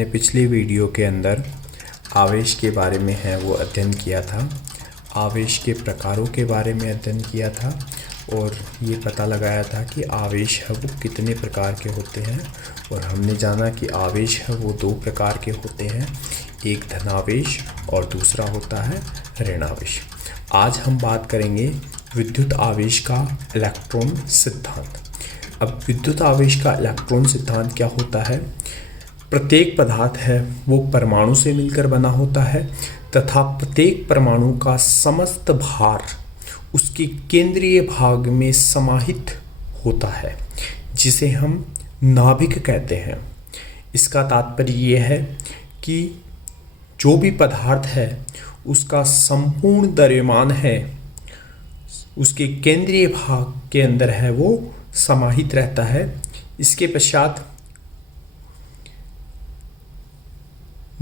हमने पिछली वीडियो के अंदर आवेश के बारे में है वो अध्ययन किया था। आवेश के प्रकारों के बारे में अध्ययन किया था और ये पता लगाया था कि आवेश है वो कितने प्रकार के होते हैं। और हमने जाना कि आवेश है वो दो प्रकार के होते हैं, एक धनावेश और दूसरा होता है ऋणावेश। आज हम बात करेंगे विद्युत आवेश का इलेक्ट्रॉन सिद्धांत। अब विद्युत आवेश का इलेक्ट्रॉन सिद्धांत क्या होता है? प्रत्येक पदार्थ है वो परमाणु से मिलकर बना होता है तथा प्रत्येक परमाणु का समस्त भार उसके केंद्रीय भाग में समाहित होता है, जिसे हम नाभिक कहते हैं। इसका तात्पर्य ये है कि जो भी पदार्थ है उसका संपूर्ण द्रव्यमान है उसके केंद्रीय भाग के अंदर है वो समाहित रहता है। इसके पश्चात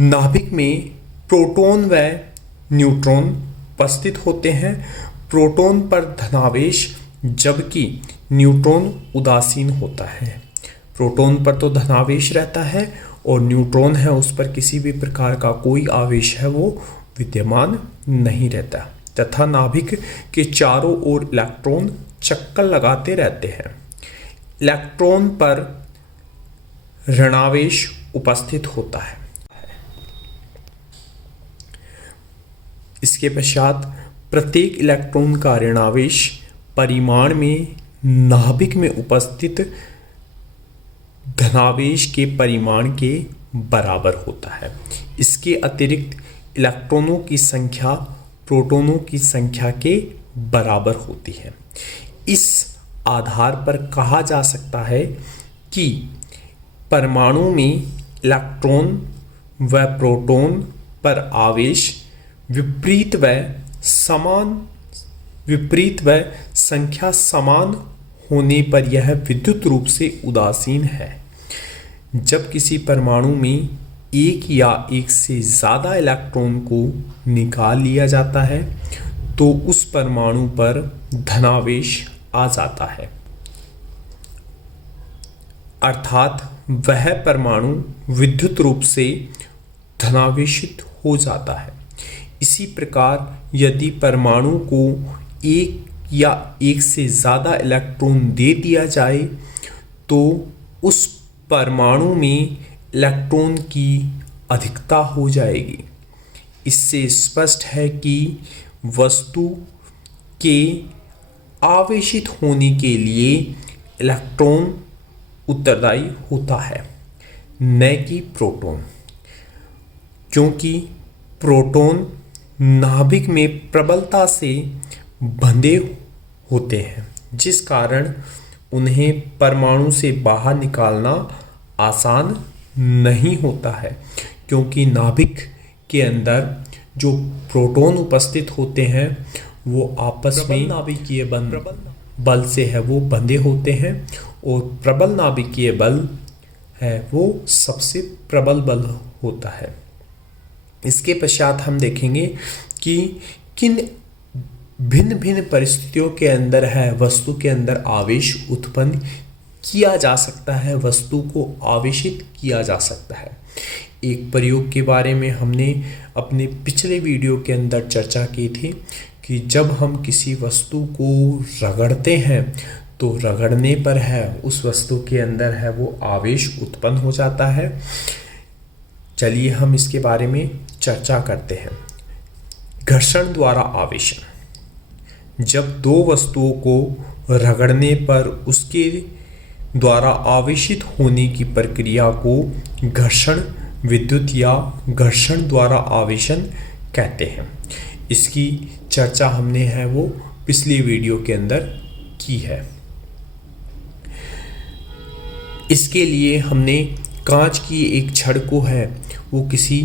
नाभिक में प्रोटॉन व न्यूट्रॉन उपस्थित होते हैं। प्रोटॉन पर धनावेश जबकि न्यूट्रॉन उदासीन होता है। प्रोटॉन पर तो धनावेश रहता है और न्यूट्रॉन है उस पर किसी भी प्रकार का कोई आवेश है वो विद्यमान नहीं रहता तथा नाभिक के चारों ओर इलेक्ट्रॉन चक्कर लगाते रहते हैं। इलेक्ट्रॉन पर ऋणावेश उपस्थित होता है। इसके पश्चात प्रत्येक इलेक्ट्रॉन का ऋणावेश परिमाण में नाभिक में उपस्थित धनावेश के परिमाण के बराबर होता है। इसके अतिरिक्त इलेक्ट्रॉनों की संख्या प्रोटॉनों की संख्या के बराबर होती है। इस आधार पर कहा जा सकता है कि परमाणु में इलेक्ट्रॉन व प्रोटॉन पर आवेश विपरीत व संख्या समान होने पर यह विद्युत रूप से उदासीन है। जब किसी परमाणु में एक या एक से ज़्यादा इलेक्ट्रॉन को निकाल लिया जाता है तो उस परमाणु पर धनावेश आ जाता है, अर्थात वह परमाणु विद्युत रूप से धनावेशित हो जाता है। इसी प्रकार यदि परमाणु को एक या एक से ज़्यादा इलेक्ट्रॉन दे दिया जाए तो उस परमाणु में इलेक्ट्रॉन की अधिकता हो जाएगी। इससे स्पष्ट है कि वस्तु के आवेशित होने के लिए इलेक्ट्रॉन उत्तरदायी होता है, न कि प्रोटॉन, क्योंकि प्रोटॉन नाभिक में प्रबलता से बंधे होते हैं, जिस कारण उन्हें परमाणु से बाहर निकालना आसान नहीं होता है, क्योंकि नाभिक के अंदर जो प्रोटॉन उपस्थित होते हैं वो आपस में नाभिकीय बल से है वो बंधे होते हैं और प्रबल नाभिकीय बल है वो सबसे प्रबल बल होता है। इसके पश्चात हम देखेंगे कि किन भिन्न भिन्न परिस्थितियों के अंदर है वस्तु के अंदर आवेश उत्पन्न किया जा सकता है, वस्तु को आवेशित किया जा सकता है। एक प्रयोग के बारे में हमने अपने पिछले वीडियो के अंदर चर्चा की थी कि जब हम किसी वस्तु को रगड़ते हैं तो रगड़ने पर है उस वस्तु के अंदर है वो आवेश उत्पन्न हो जाता है। चलिए हम इसके बारे में चर्चा करते हैं। घर्षण द्वारा आवेशन। जब दो वस्तुओं को रगड़ने पर उसके द्वारा आवेशित होने की प्रक्रिया को घर्षण विद्युत या घर्षण द्वारा आवेशन कहते हैं। इसकी चर्चा हमने है वो पिछली वीडियो के अंदर की है। इसके लिए हमने कांच की एक छड़ को है वो किसी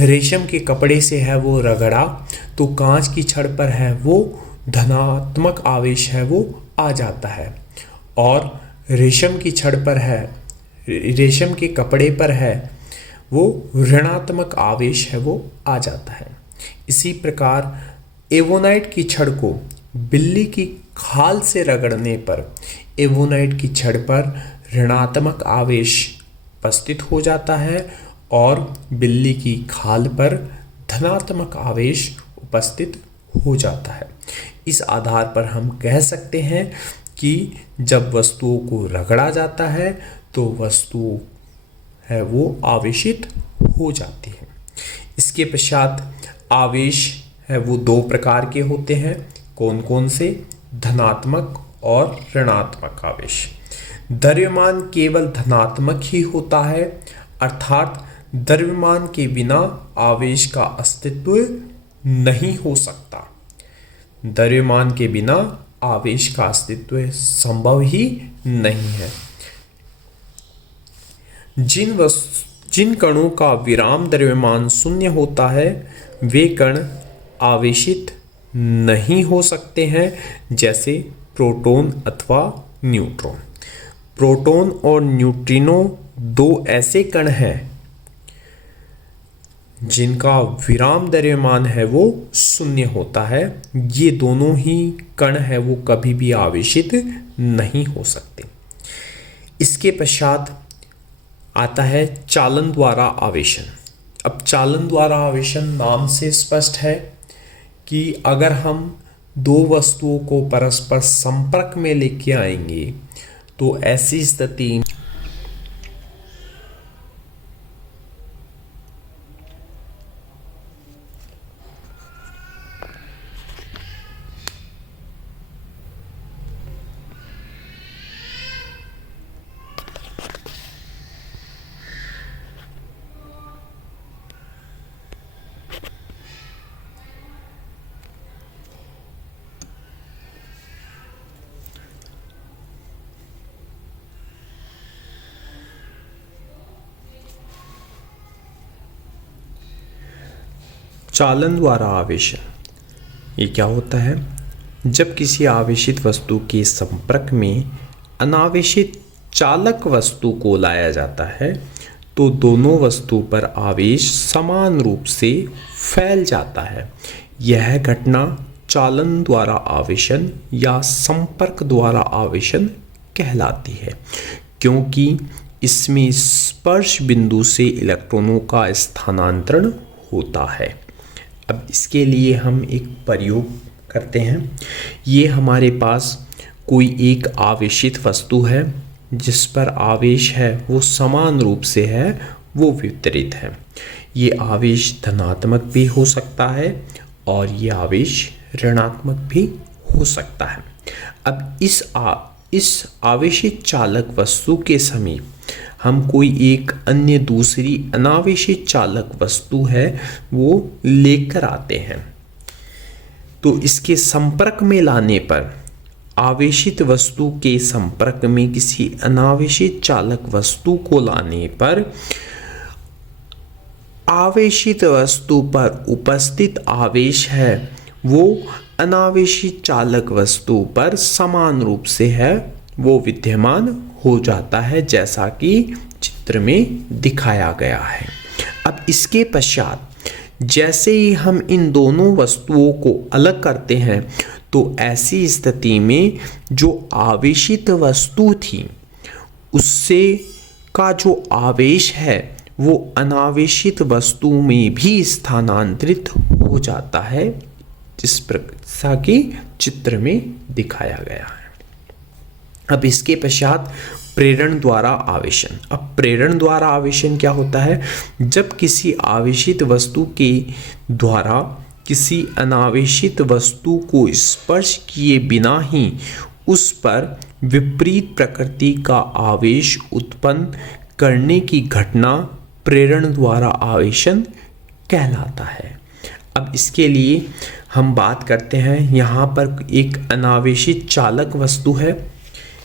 रेशम के कपड़े से है वो रगड़ा तो कांच की छड़ पर है वो धनात्मक आवेश है वो आ जाता है और रेशम की छड़ पर है रेशम के कपड़े पर है वो ऋणात्मक आवेश है वो आ जाता है। इसी प्रकार एवोनाइट की छड़ को बिल्ली की खाल से रगड़ने पर एवोनाइट की छड़ पर ऋणात्मक आवेश उपस्थित हो जाता है और बिल्ली की खाल पर धनात्मक आवेश उपस्थित हो जाता है। इस आधार पर हम कह सकते हैं कि जब वस्तुओं को रगड़ा जाता है तो वस्तु है वो आवेशित हो जाती है। इसके पश्चात आवेश है वो दो प्रकार के होते हैं। कौन कौन से? धनात्मक और ऋणात्मक आवेश। द्रव्यमान केवल धनात्मक ही होता है, अर्थात द्रव्यमान के बिना आवेश का अस्तित्व नहीं हो सकता। द्रव्यमान के बिना आवेश का अस्तित्व संभव ही नहीं है। जिन कणों का विराम द्रव्यमान शून्य होता है वे कण आवेशित नहीं हो सकते हैं, जैसे प्रोटॉन अथवा न्यूट्रॉन। प्रोटॉन और न्यूट्रिनो दो ऐसे कण हैं जिनका विराम द्रव्यमान है वो शून्य होता है। ये दोनों ही कण है वो कभी भी आवेशित नहीं हो सकते। इसके पश्चात आता है चालन द्वारा आवेशन। अब चालन द्वारा आवेशन नाम से स्पष्ट है कि अगर हम दो वस्तुओं को परस्पर संपर्क में लेके आएंगे तो ऐसी स्थिति चालन द्वारा आवेशन ये क्या होता है? जब किसी आवेशित वस्तु के संपर्क में अनावेशित चालक वस्तु को लाया जाता है तो दोनों वस्तु पर आवेश समान रूप से फैल जाता है। यह घटना चालन द्वारा आवेशन या संपर्क द्वारा आवेशन कहलाती है, क्योंकि इसमें स्पर्श बिंदु से इलेक्ट्रॉनों का स्थानांतरण होता है। अब इसके लिए हम एक प्रयोग करते हैं। ये हमारे पास कोई एक आवेशित वस्तु है जिस पर आवेश है वो समान रूप से है वो वितरित है। ये आवेश धनात्मक भी हो सकता है और ये आवेश ऋणात्मक भी हो सकता है। अब इस आवेशित चालक वस्तु के समीप हम कोई एक अन्य दूसरी अनावेशित चालक वस्तु है वो लेकर आते हैं, तो इसके संपर्क में लाने पर आवेशित वस्तु के संपर्क में किसी अनावेशित चालक वस्तु को लाने पर आवेशित वस्तु पर उपस्थित आवेश है वो अनावेशित चालक वस्तु पर समान रूप से है वो विद्यमान हो जाता है, जैसा कि चित्र में दिखाया गया है। अब इसके पश्चात जैसे ही हम इन दोनों वस्तुओं को अलग करते हैं तो ऐसी स्थिति में जो आवेशित वस्तु थी उससे का जो आवेश है वो अनावेशित वस्तु में भी स्थानांतरित हो जाता है, जिस प्रकार की चित्र में दिखाया गया है। अब इसके पश्चात प्रेरण द्वारा आवेशन। अब प्रेरण द्वारा आवेशन क्या होता है? जब किसी आवेशित वस्तु के द्वारा किसी अनावेशित वस्तु को स्पर्श किए बिना ही उस पर विपरीत प्रकृति का आवेश उत्पन्न करने की घटना प्रेरण द्वारा आवेशन कहलाता है। अब इसके लिए हम बात करते हैं, यहाँ पर एक अनावेशित चालक वस्तु है।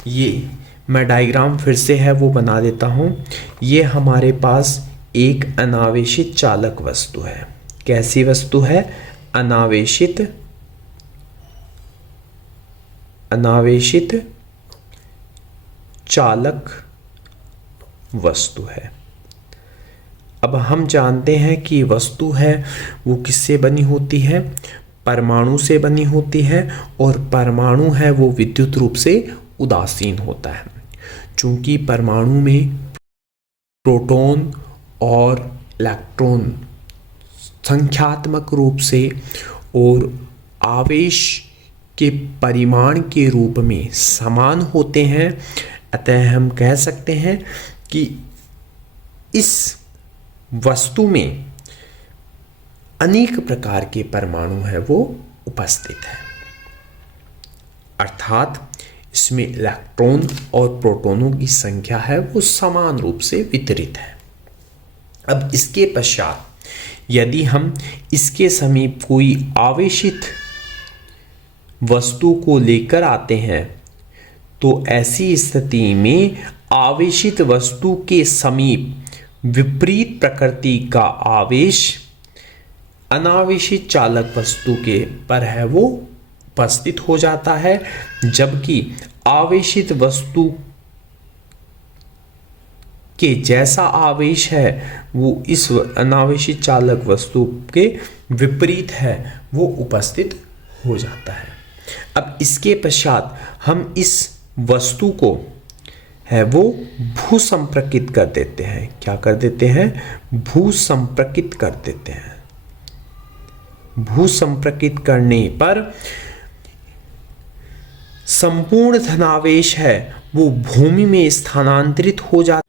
ये मैं डायग्राम फिर से है वो बना देता हूँ। ये हमारे पास एक अनावेशित चालक वस्तु है। कैसी वस्तु है? अनावेशित चालक वस्तु है। अब हम जानते हैं कि वस्तु है वो किससे बनी होती है? परमाणु से बनी होती है, और परमाणु है वो विद्युत रूप से उदासीन होता है। चूंकि परमाणु में प्रोटॉन और इलेक्ट्रॉन संख्यात्मक रूप से और आवेश के परिमाण के रूप में समान होते हैं। अतः हम कह सकते हैं कि इस वस्तु में अनेक प्रकार के परमाणु हैं वो उपस्थित है, अर्थात इसमें इलेक्ट्रॉन और प्रोटॉनों की संख्या है वो समान रूप से वितरित है। अब इसके पश्चात यदि हम इसके समीप कोई आवेशित वस्तु को लेकर आते हैं तो ऐसी स्थिति में आवेशित वस्तु के समीप विपरीत प्रकृति का आवेश अनावेशित चालक वस्तु के पर है वो उपस्थित हो जाता है, जबकि आवेशित वस्तु के जैसा आवेश है वो इस अनावेशित चालक वस्तु के विपरीत है वो उपस्थित हो जाता है। अब इसके पश्चात हम इस वस्तु को है वो भूसंप्रकित कर देते हैं। क्या कर देते हैं? भूसंप्रकित कर देते हैं। भूसंप्रकित करने पर संपूर्ण धनावेश है वो भूमि में स्थानांतरित हो जाता